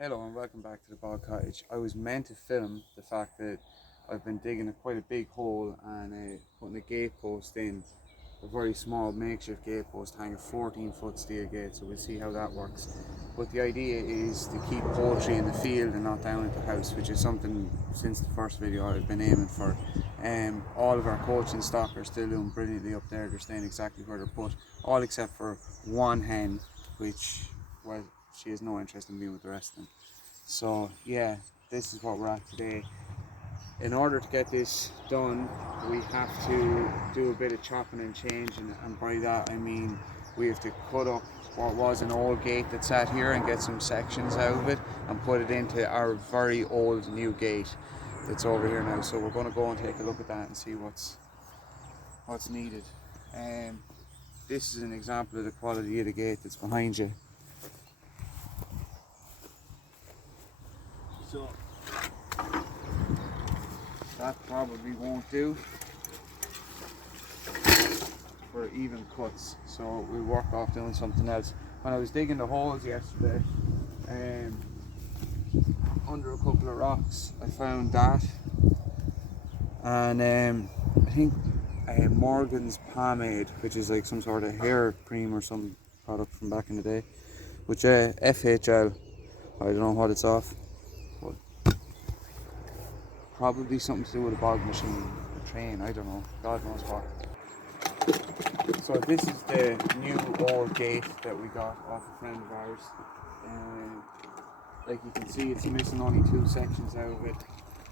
Hello and welcome back to the bog cottage. I was meant to film the fact that I've been digging quite a big hole and putting a gate post in, a very small makeshift gate post to hang a 14-foot steel gate, so we'll see how that works. But the idea is to keep poultry in the field and not down at the house, which is something since the first video I've been aiming for. All of our coaching stock are still doing brilliantly up there. They're staying exactly where they're put, all except for one hen, which, well, she has no interest in being with the rest of them. So yeah, this is what we're at today. In order to get this done, we have to do a bit of chopping and changing, and by that I mean we have to cut up what was an old gate that sat here and get some sections out of it and put it into our very old new gate that's over here now. So we're going to go and take a look at that and see what's needed. This is an example of the quality of the gate that's behind you. So that probably won't do for even cuts, so we'll work off doing something else. When I was digging the holes yesterday, under a couple of rocks, I found that, and I think Morgan's pomade, which is like some sort of hair cream or some product from back in the day, which FHL, I don't know what it's off. Probably something to do with a bog machine, a train, I don't know, God knows what. So this is the new old gate that we got off a friend of ours. Like you can see, it's missing only two sections out of it.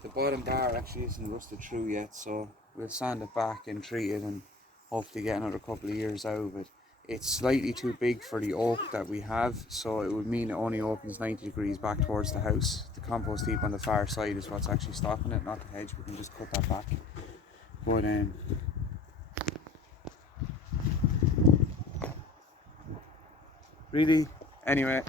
The bottom bar actually isn't rusted through yet, so we'll sand it back and treat it and hopefully get another couple of years out of it. It's slightly too big for the oak that we have, so it would mean it only opens 90 degrees back towards the house. The compost heap on the far side is what's actually stopping it, not the hedge. We can just cut that back. But really, anyway,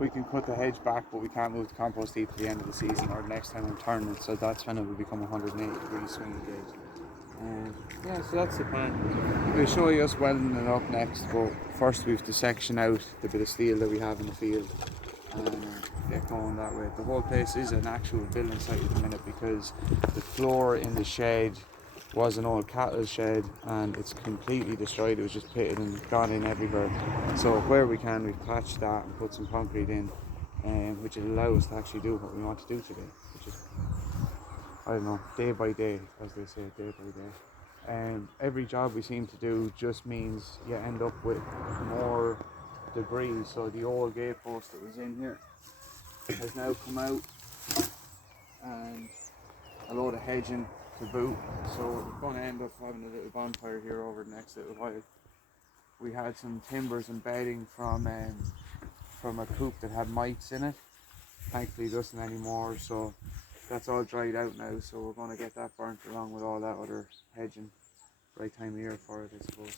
we can cut the hedge back, but we can't move the compost heap to the end of the season or the next time I'm turning it, so that's when it will become 180 degree swinging gauge. Yeah, so that's the plan. We'll show you us welding it up next, but first we have to section out the bit of steel that we have in the field and get going that way. The whole place is an actual building site at the minute because the floor in the shed was an old cattle shed and it's completely destroyed. It was just pitted and gone in everywhere. So where we can, we've patched that and put some concrete in, which will allow us to actually do what we want to do today, which is, I don't know, day by day, as they say, day by day. Every job we seem to do just means you end up with more debris. So the old gate post that was in here has now come out, and a load of hedging to boot. So we're going to end up having a little bonfire here over the next little while. We had some timbers and bedding from a coop that had mites in it. Thankfully it doesn't anymore, so that's all dried out now, so we're going to get that burnt along with all that other hedging. Right time of year for it, I suppose.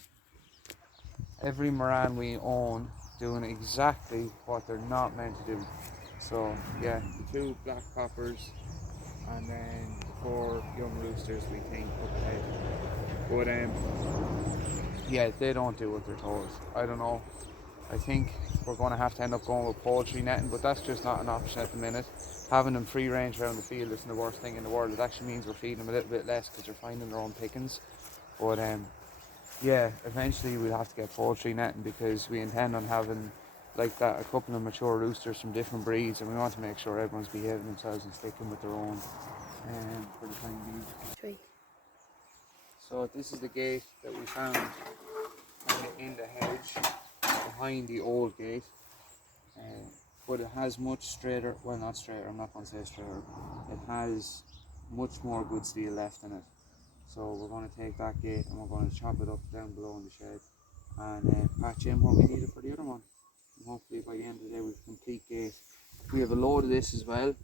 Every maran we own doing exactly what they're not meant to do. So yeah, the two black coppers and then the 4 young roosters we think up ahead. But yeah, they don't do what they're told. I don't know. I think we're going to have to end up going with poultry netting, but that's just not an option at the minute. Having them free range around the field isn't the worst thing in the world. It actually means we're feeding them a little bit less because they're finding their own pickings. But yeah, eventually we'll have to get poultry netting because we intend on having like that a couple of mature roosters from different breeds, and we want to make sure everyone's behaving themselves and sticking with their own for the time being. So this is the gate that we found in the hedge behind the old gate, but it has much straighter, well not straighter, I'm not going to say straighter, it has much more good steel left in it. So we're going to take that gate and we're going to chop it up down below in the shed and patch in what we needed for the other one. And hopefully by the end of the day we've a complete gate. We have a load of this as well,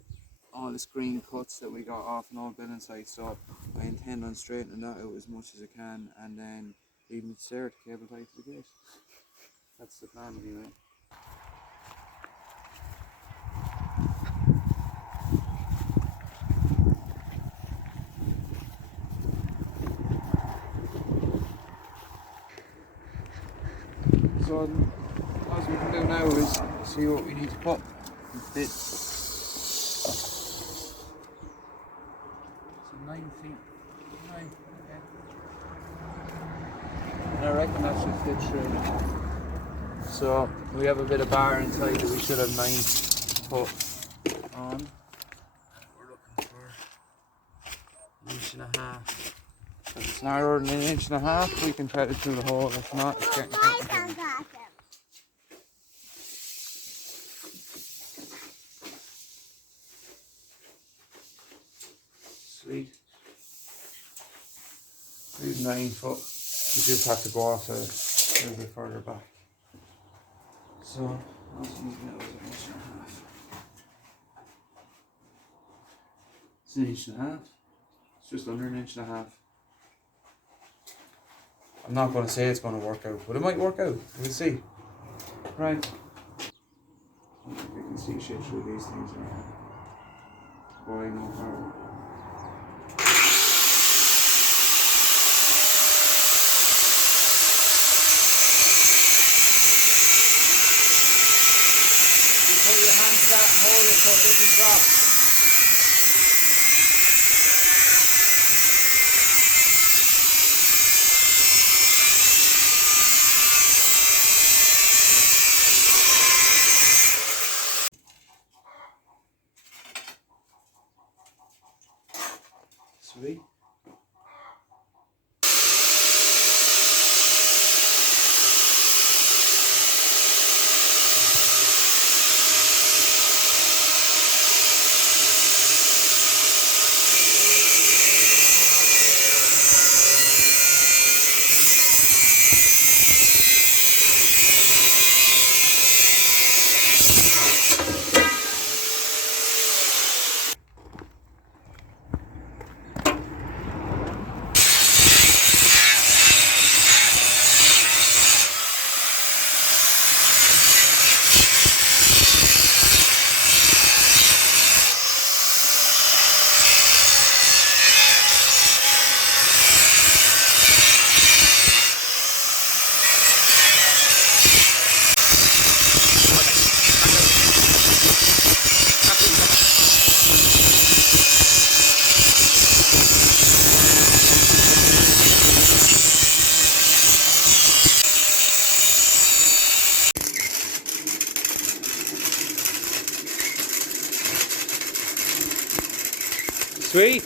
all the screen cuts that we got off an old building site, so I intend on straightening that out as much as I can and then leaving it there to cable tie to the gate. That's the plan anyway. So what we can do now is see what we need to put. can fit. So 9 feet. 9. Okay. And I reckon that should fit through. So we have a bit of bar inside that we should have 9 foot on. We're looking for 1.5 inches. If it's narrower than 1.5 inches, we can thread it through the hole. If not, it's getting complicated. Sweet. Here's 9 foot. You just have to go off a little bit further back. So, that's moving out 1.5 inches. It's 1.5 inches. It's just under 1.5 inches. I'm not going to say it's going to work out, but it might work out. We'll see. Right. I don't think we can see shit through these things now. Boy, no power. Put your hand to that and hold it so it doesn't drop. Sweet. Sweet.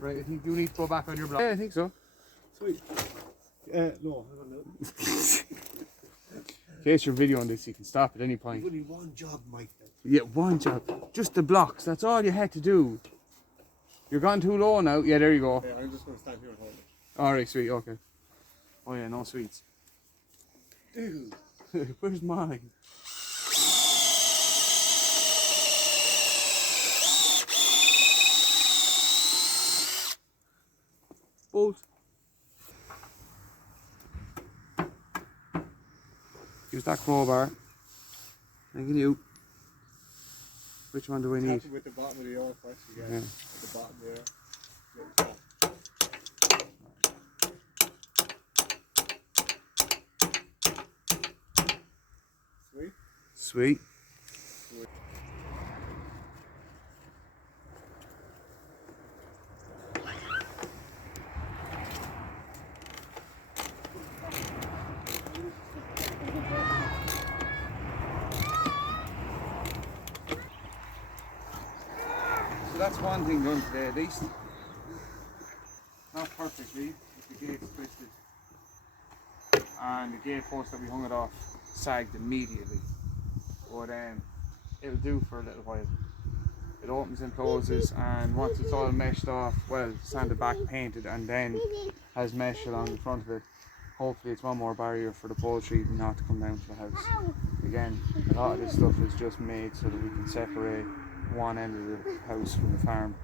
Right, I think you need to go back on your block. Yeah, I think so. Sweet. No, I don't know. In case you're videoing this, you can stop at any point. Only one job, Mike. Yeah, one job. Just the blocks. That's all you had to do. You're gone too low now. Yeah, there you go. Yeah, I'm just going to stand here and hold it. Alright, sweet, okay. Oh yeah, no sweets. Dude. Where's mine? Bolt. Use that crowbar. Thank you. Which one do we need? With the bottom of the oil first, you get Yeah. at the bottom there. Sweet. Sweet. So that's one thing done today at least. Not perfectly, but the gate's twisted. And the gate post that we hung it off sagged immediately. But it'll do for a little while. it opens and closes, and once it's all meshed off, well, sanded back, painted, and then has mesh along the front of it, hopefully it's one more barrier for the poultry not to come down to the house. Again, a lot of this stuff is just made so that we can separate one end of the house from the farm.